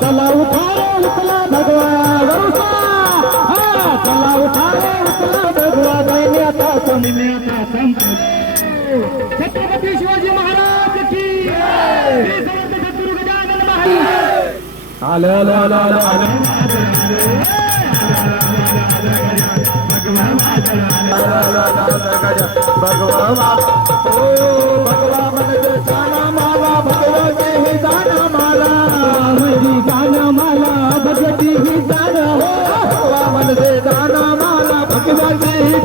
चला उठा रे उठला भगवा वरुसा, चला उठा रे उठला भगवा दैन्याचा छत्रपती शिवाजी महाराज की श्री समर्थ सद्गुरु गजानन महाराज आलं भगवा भगवा मन जाना माला भगवा के ही जाना माला हरी जाना माला भगवती ही जाना हो भगवा मन जाना माला भगवा के ही